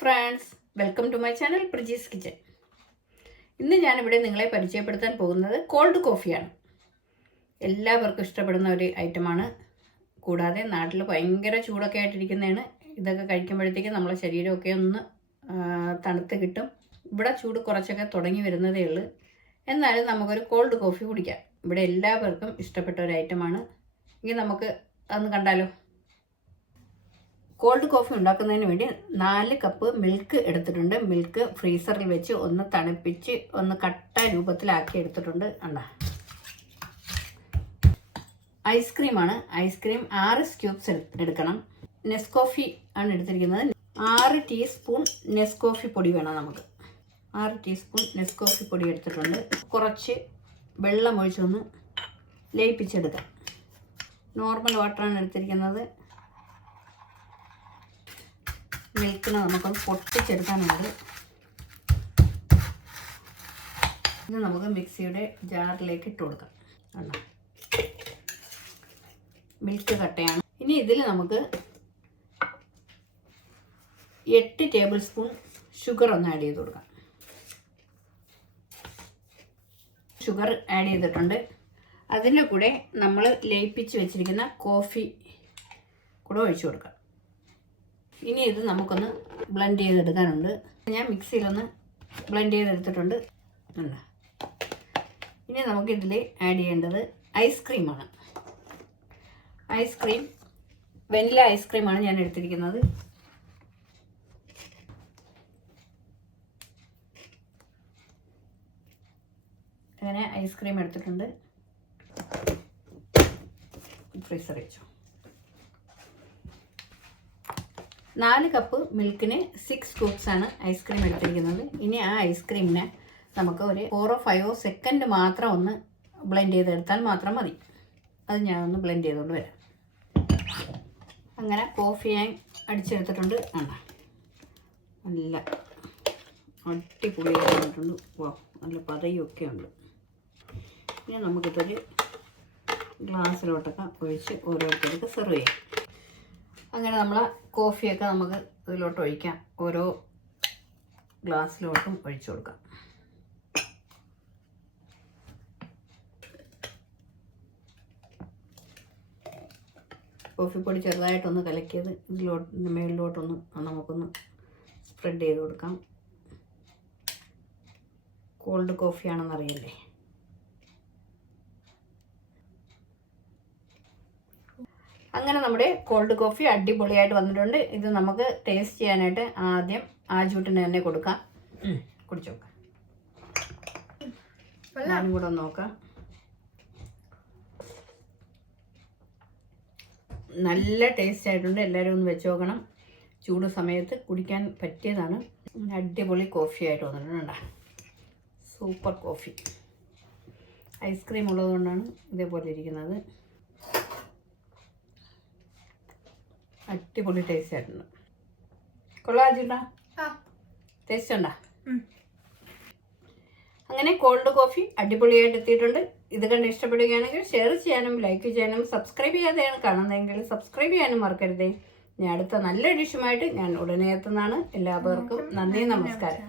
Friends welcome to my channel Priji's kitchen ഇന്ന് ഞാനിവിടെ നിങ്ങളെ പരിചയപ്പെടുത്താൻ പോകുന്നത് കോൾഡ് കോഫിയാണ് എല്ലാവർക്കും ഇഷ്ടപ്പെടുന്ന ഒരു ഐറ്റമാണ് കൂടാതെ നാട്ടിൽ ഭയങ്കര ചൂടൊക്കെ ആയിട്ടിരിക്കുന്നതാണ്. ഇതൊക്കെ കഴിക്കുമ്പോഴത്തേക്കും നമ്മളെ ശരീരമൊക്കെ ഒന്ന് തണുത്ത് കിട്ടും. ഇവിടെ ചൂട് കുറച്ചൊക്കെ തുടങ്ങി വരുന്നതേ ഉള്ളൂ. എന്നാലും നമുക്കൊരു കോൾഡ് കോഫി കുടിക്കാം. ഇവിടെ എല്ലാവർക്കും ഇഷ്ടപ്പെട്ട ഒരു ഐറ്റമാണ് ഇനി നമുക്ക് അതൊന്ന് കണ്ടാലോ? കോൾഡ് കോഫി ഉണ്ടാക്കുന്നതിന് വേണ്ടി നാല് കപ്പ് മിൽക്ക് എടുത്തിട്ടുണ്ട്. മിൽക്ക് ഫ്രീസറിൽ വെച്ച് ഒന്ന് തണുപ്പിച്ച് ഒന്ന് കട്ട രൂപത്തിലാക്കി എടുത്തിട്ടുണ്ട്. അണ്ട ഐസ്ക്രീമാണ് ഐസ്ക്രീം ആറ് സ്ക്യൂബ്സ് എടുക്കണം. നെസ്കോഫി ആണ് എടുത്തിരിക്കുന്നത്. ആറ് ടീസ്പൂൺ നെസ്കോഫി പൊടി വേണം നമുക്ക്. ആറ് ടീസ്പൂൺ നെസ്കോഫി പൊടി എടുത്തിട്ടുണ്ട്. കുറച്ച് വെള്ളം ഒഴിച്ചൊന്ന് ലയിപ്പിച്ചെടുക്കാം. നോർമൽ വാട്ടറാണ് എടുത്തിരിക്കുന്നത്. മിൽക്കിന് നമുക്കൊന്ന് പൊട്ടിച്ചെടുക്കാനുണ്ട് ഇത് നമുക്ക് മിക്സിയുടെ ജാറിലേക്ക് ഇട്ട് കൊടുക്കാം. കണ്ടോ? മിൽക്ക് കട്ടയാണ്. ഇനി ഇതിൽ നമുക്ക് എട്ട് ടേബിൾ സ്പൂൺ ഷുഗർ ഒന്ന് ആഡ് ചെയ്ത് കൊടുക്കാം. ഷുഗർ ആഡ് ചെയ്തിട്ടുണ്ട്. അതിന്റെ കൂടെ നമ്മൾ ലയിപ്പിച്ച് വെച്ചിരിക്കുന്ന കോഫി കൂടെ ഒഴിച്ചു കൊടുക്കാം. ഇനി ഇത് നമുക്കൊന്ന് ബ്ലെൻഡ് ചെയ്തെടുക്കാനുണ്ട്. ഞാൻ മിക്സിയിലൊന്ന് ബ്ലെൻഡ് ചെയ്തെടുത്തിട്ടുണ്ട്. ഇനി നമുക്കിതിൽ ആഡ് ചെയ്യേണ്ടത് ഐസ്ക്രീമാണ് ഐസ്ക്രീം വെനില ഐസ്ക്രീമാണ് ഞാൻ എടുത്തിരിക്കുന്നത്. അങ്ങനെ ഐസ്ക്രീം എടുത്തിട്ടുണ്ട്. ഫ്രീസർ വെച്ചു. നാല് കപ്പ് മിൽക്കിന് സിക്സ് ആണ് ഐസ്ക്രീം എടുത്തിരിക്കുന്നത്. ഇനി ആ ഐസ്ക്രീമിനെ നമുക്ക് ഒരു ഫോറോ ഫൈവോ സെക്കൻഡ് മാത്രം ഒന്ന് ബ്ലെൻഡ് ചെയ്തെടുത്താൽ മാത്രം മതി. അത് ഞാനൊന്ന് ബ്ലെൻഡ് ചെയ്തുകൊണ്ട് വരാം. അങ്ങനെ കോഫി ഞാൻ അടിച്ചെടുത്തിട്ടുണ്ട്. ആണ്? നല്ല അടിപൊളിയായിട്ട് വന്നിട്ടുണ്ട്. വാ നല്ല പതയൊക്കെ ഉണ്ട്. ഇനി നമുക്കിതൊരു ഗ്ലാസ്സിലോട്ടൊക്കെ ഒഴിച്ച് ഓരോരുത്തർക്ക് സെർവ് ചെയ്യാം. അങ്ങനെ നമ്മൾ കോഫിയൊക്കെ നമുക്ക് ഇതിലോട്ട് ഒഴിക്കാം. ഓരോ ഗ്ലാസ്സിലോട്ടും ഒഴിച്ചു കൊടുക്കാം. കോഫിപ്പൊടി ചെറുതായിട്ടൊന്ന് കലക്കിയത് ഇതിലോട്ട് മേളിലോട്ടൊന്ന് നമുക്കൊന്ന് സ്പ്രെഡ് ചെയ്ത് കൊടുക്കാം. കോൾഡ് കോഫിയാണെന്ന് അങ്ങനെ നമ്മുടെ കോൾഡ് കോഫി അടിപൊളിയായിട്ട് വന്നിട്ടുണ്ട്. ഇത് നമുക്ക് ടേസ്റ്റ് ചെയ്യാനായിട്ട് ആദ്യം ആ ചൂട്ടിന് തന്നെ കൊടുക്കാം. കുടിച്ചു നോക്കാം. ഞാനും കൂടെ നോക്കാം. നല്ല ടേസ്റ്റ് ആയിട്ടുണ്ട്. എല്ലാവരും ഒന്ന് വെച്ച് നോക്കണം. ചൂട് സമയത്ത് കുടിക്കാൻ പറ്റിയതാണ്. അടിപൊളി കോഫി ആയിട്ട് വന്നിട്ടുണ്ട് സൂപ്പർ കോഫി ഐസ്ക്രീം ഉള്ളതുകൊണ്ടാണ് ഇതേപോലെ ഇരിക്കുന്നത്. അടിപൊളി ടേസ്റ്റ് ആയിട്ടുണ്ട് കൊള്ളാം ചേട്ടാ ടേസ്റ്റ് ഉണ്ടാ? അങ്ങനെ കോൾഡ് കോഫി അടിപൊളിയായിട്ട് എത്തിയിട്ടുണ്ട്. ഇത് കണ്ട് ഇഷ്ടപ്പെടുകയാണെങ്കിൽ ഷെയർ ചെയ്യാനും ലൈക്ക് ചെയ്യാനും സബ്സ്ക്രൈബ് ചെയ്യാതെയാണ് കാണുന്നതെങ്കിൽ സബ്സ്ക്രൈബ് ചെയ്യാനും മറക്കരുതേ. ഞാൻ അടുത്ത നല്ല ഡിഷുമായിട്ട് ഞാൻ ഉടനെ എത്തുന്നതാണ്. എല്ലാവർക്കും നന്ദി നമസ്കാരം.